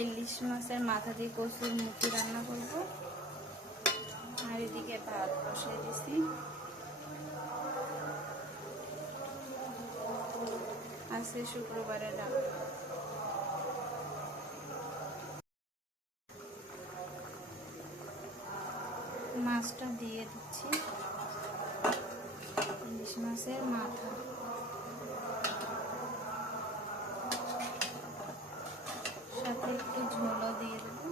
ইলিশ মাছের মাথা দিয়ে কচুর মুখি রান্না করব। আর এদিকে ভাত বসিয়ে দিছি। আজকে শুক্রবারের রান্না মাছটা দিয়ে দিচ্ছি। ইলিশ মাছের মাথা সাথে একটু ঝোলও দিয়ে দেবো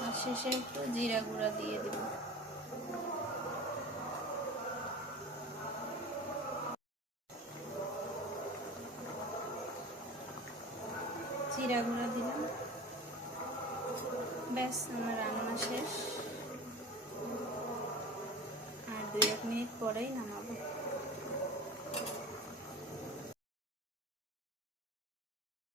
আর শেষে একটু জিরা গুঁড়া দিয়ে দেবো। জিরা গুঁড়া দিলাম। ব্যাস, আমার রান্না শেষ। আর দুই এক মিনিট পরেই নামাবো।